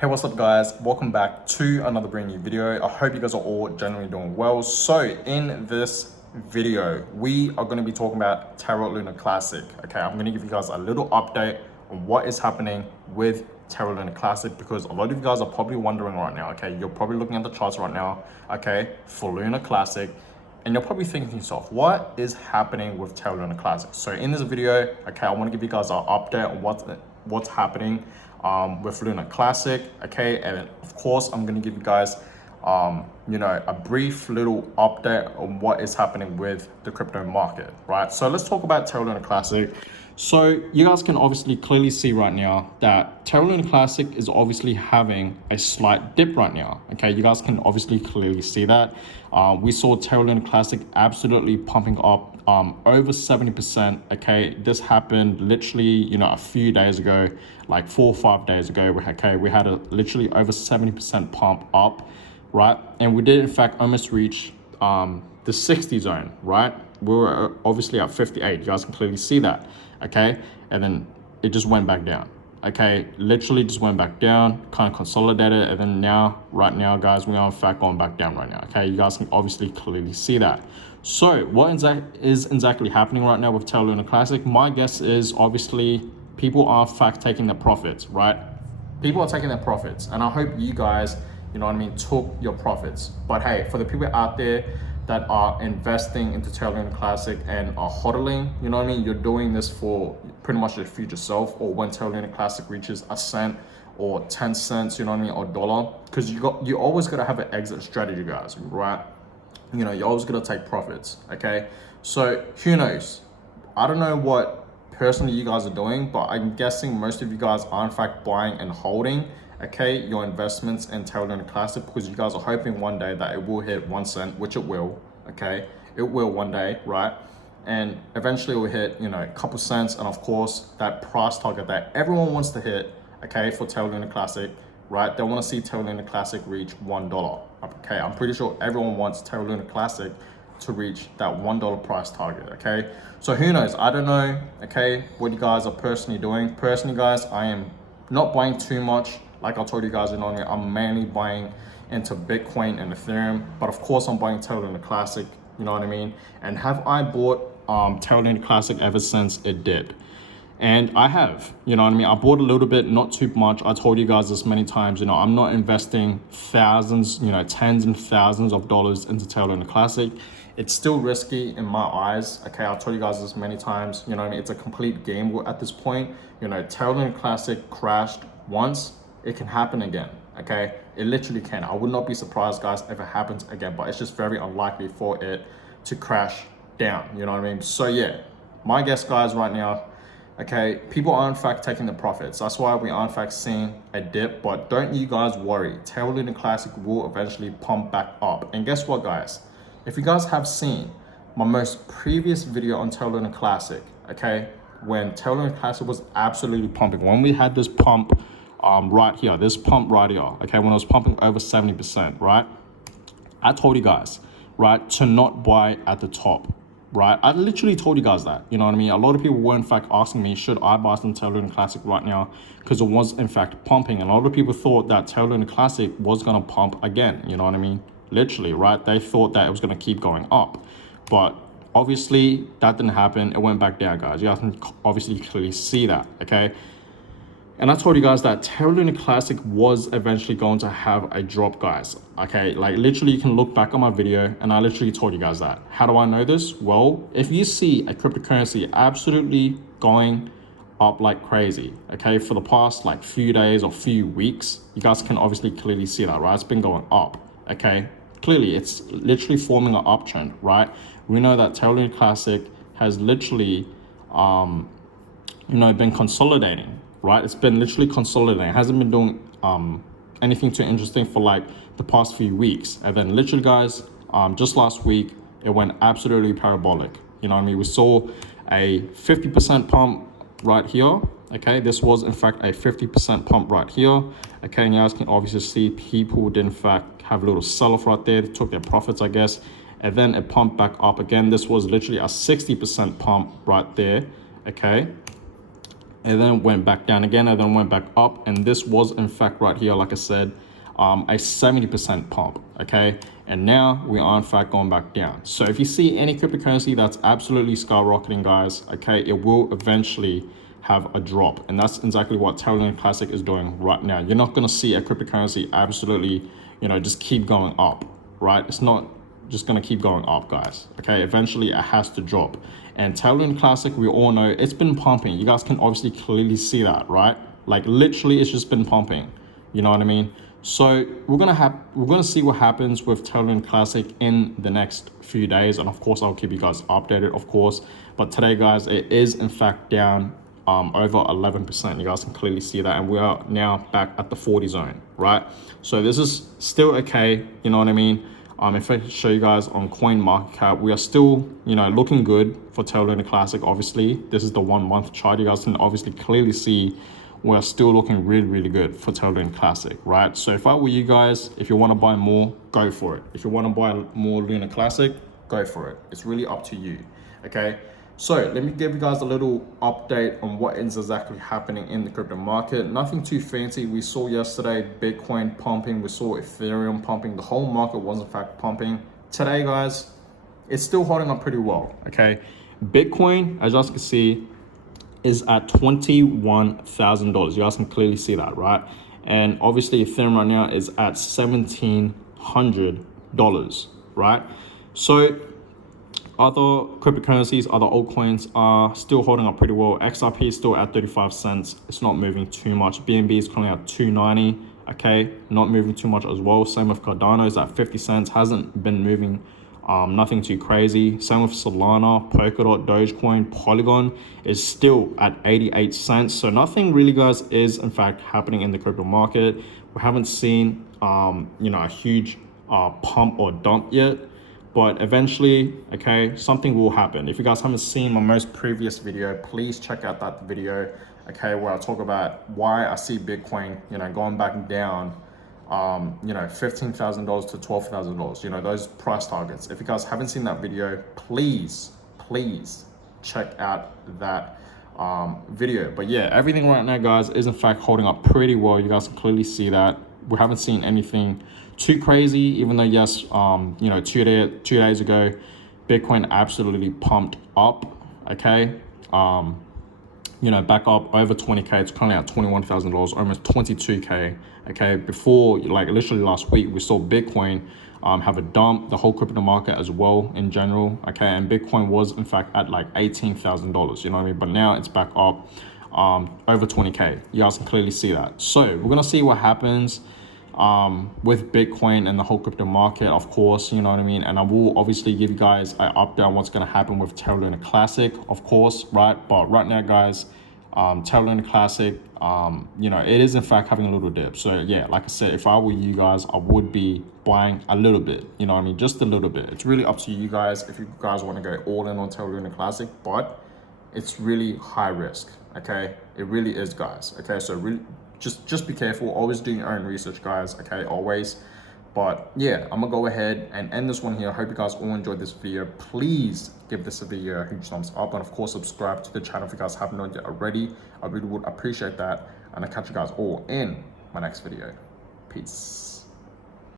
Hey, what's up guys? Welcome back to another brand new video. I hope you guys are all generally doing well. So in this video, we are going to be talking about Terra Luna Classic. Okay, I'm going to give you guys a little update on what is happening with Terra Luna Classic, because a lot of you guys are probably wondering right now, okay, you're probably looking at the charts right now, okay, for Luna Classic, and you're probably thinking to yourself, what is happening with Terra Luna Classic? So in this video, okay, I want to give you guys an update on what's happening with Luna Classic, okay, and of course I'm going to give you guys a brief little update on what is happening with the crypto market, right? So let's talk about Terra Luna Classic. So you guys can obviously clearly see right now that Terra Luna Classic is obviously having a slight dip right now. Okay, you guys can obviously clearly see that. We saw Terra Luna Classic absolutely pumping up over 70%. Okay, this happened literally, a few days ago, like 4 or 5 days ago. We had a literally over 70% pump up, right? And we did in fact almost reach the 60 zone, right? We were obviously at 58. You guys can clearly see that. Okay, and then it just went back down. Okay, literally just went back down, kind of consolidated, and then right now guys, we are in fact going back down right now. Okay, you guys can obviously clearly see that. So what is exactly happening right now with Terra Luna Classic? My guess is obviously people are in fact taking their profits, right? People are taking their profits, and I hope you guys, took your profits. But hey, for the people out there that are investing into Terra Luna Classic and are hodling, you're doing this for pretty much your future self, or when Terra Luna Classic reaches a cent or 10 cents, or $1, because you always got to have an exit strategy, guys, right? You're always going to take profits. Okay, so who knows? I don't know what personally you guys are doing, but I'm guessing most of you guys are in fact buying and holding, okay, your investments in Terra Luna Classic, because you guys are hoping one day that it will hit 1 cent, which it will. Okay, it will one day, right? And eventually it will hit, a couple cents, and of course that price target that everyone wants to hit, okay, for Terra Luna Classic, right? They want to see Terra Luna Classic reach $1. Okay, I'm pretty sure everyone wants Terra Luna Classic to reach that $1 price target. Okay, so who knows? I don't know, okay, what you guys are personally doing. Personally, guys, I am not buying too much. Like I told you guys, I'm mainly buying into Bitcoin and Ethereum, but of course I'm buying Terra Luna Classic, and have I bought Terra Luna Classic ever since it did? And I have, I bought a little bit, not too much. I told you guys this many times, I'm not investing thousands, tens and thousands of dollars into Terra Luna Classic. It's still risky in my eyes. Okay, I told you guys this many times, it's a complete gamble at this point. Terra Luna Classic crashed once, it can happen again. Okay, it literally can. I would not be surprised, guys, if it happens again, but it's just very unlikely for it to crash down. So yeah, my guess, guys, right now, okay, people are in fact taking the profits. That's why we are in fact seeing a dip, but don't you guys worry. Terra Luna Classic will eventually pump back up. And guess what, guys? If you guys have seen my most previous video on Terra Luna Classic, okay, when Terra Luna Classic was absolutely pumping, when we had this pump right here, okay, when I was pumping over 70%, right? I told you guys, right, to not buy at the top. Right, I literally told you guys that, A lot of people were in fact asking me, should I buy some Terra Luna Classic right now, because it was in fact pumping, and a lot of people thought that Terra Luna Classic was going to pump again, literally, right? They thought that it was going to keep going up, but obviously that didn't happen. It went back down, guys. You guys can obviously clearly see that. Okay, and I told you guys that Terra Luna Classic was eventually going to have a drop, guys. Okay, like literally you can look back on my video and I literally told you guys that. How do I know this? Well, if you see a cryptocurrency absolutely going up like crazy, okay, for the past like few days or few weeks, you guys can obviously clearly see that, right? It's been going up, okay? Clearly, it's literally forming an uptrend, right? We know that Terra Luna Classic has literally, been consolidating, right? It's been literally consolidating. It hasn't been doing anything too interesting for like the past few weeks. And then literally, guys, just last week, it went absolutely parabolic. We saw a 50% pump right here. Okay, this was in fact a 50% pump right here. Okay, and you guys can obviously see people did in fact have a little sell-off right there. They took their profits, I guess. And then it pumped back up again. This was literally a 60% pump right there. Okay. and then went back down again, and then went back up. And this was in fact right here, like I said, a 70% pump, okay? And now we are in fact going back down. So if you see any cryptocurrency that's absolutely skyrocketing, guys, okay, it will eventually have a drop. And that's exactly what Terra Luna Classic is doing right now. You're not gonna see a cryptocurrency absolutely, just keep going up, right? It's not just gonna keep going up, guys, okay? Eventually it has to drop. And Terra Luna Classic, we all know it's been pumping. You guys can obviously clearly see that, right? Like literally it's just been pumping, you know what I mean? So we're gonna see what happens with Terra Luna Classic in the next few days, and of course I'll keep you guys updated, of course. But today, guys, it is in fact down over 11%. You guys can clearly see that, and we are now back at the 40 zone, right? So this is still okay, you know what I mean? If I show you guys on coin market cap, we are still, looking good for Terra Luna Classic. Obviously, this is the 1 month chart. You guys can obviously clearly see we're still looking really, really good for Terra Luna Classic, right? So if I were you guys, if you want to buy more, go for it. If you want to buy more Luna Classic, go for it. It's really up to you, okay? So let me give you guys a little update on what is exactly happening in the crypto market. Nothing too fancy. We saw yesterday Bitcoin pumping, we saw Ethereum pumping. The whole market was in fact pumping. Today, guys, it's still holding up pretty well, okay? Bitcoin, as you guys can see, is at $21,000. You guys can clearly see that, right? And obviously Ethereum right now is at $1,700, right? So other cryptocurrencies, other altcoins are still holding up pretty well. XRP is still at 35 cents. It's not moving too much. BNB is currently at 290, okay? Not moving too much as well. Same with Cardano is at 50 cents. Hasn't been moving nothing too crazy. Same with Solana, Polkadot, Dogecoin, Polygon is still at 88 cents. So nothing really, guys, is in fact happening in the crypto market. We haven't seen, a huge pump or dump yet. But eventually, okay, something will happen. If you guys haven't seen my most previous video, please check out that video, okay, where I talk about why I see Bitcoin, going back down, $15,000 to $12,000, those price targets. If you guys haven't seen that video, please check out that video. But yeah, everything right now, guys, is in fact holding up pretty well. You guys can clearly see that. We haven't seen anything too crazy, even though yes, 2 days ago, Bitcoin absolutely pumped up, okay? Back up over 20K. It's currently at $21,000, almost 22K, okay? Before, like literally last week, we saw Bitcoin have a dump, the whole crypto market as well in general, okay? And Bitcoin was in fact at like $18,000, you know what I mean? But now it's back up over 20K. You guys can clearly see that. So we're gonna see what happens with Bitcoin and the whole crypto market, of course, you know what I mean? And I will obviously give you guys an update on what's going to happen with Terra Luna Classic, of course, right? But right now, guys, Terra Luna Classic, it is in fact having a little dip. So yeah, like I said, if I were you guys, I would be buying a little bit, you know what I mean? Just a little bit. It's really up to you guys if you guys want to go all in on Terra Luna Classic, but it's really high risk, okay? It really is, guys, okay? So really, just be careful. Always do your own research, guys, okay? Always. But yeah, I'm gonna go ahead and end this one here. I hope you guys all enjoyed this video. Please give this video a huge thumbs up, and of course subscribe to the channel if you guys haven't done it already. I really would appreciate that, and I'll catch you guys all in my next video. Peace.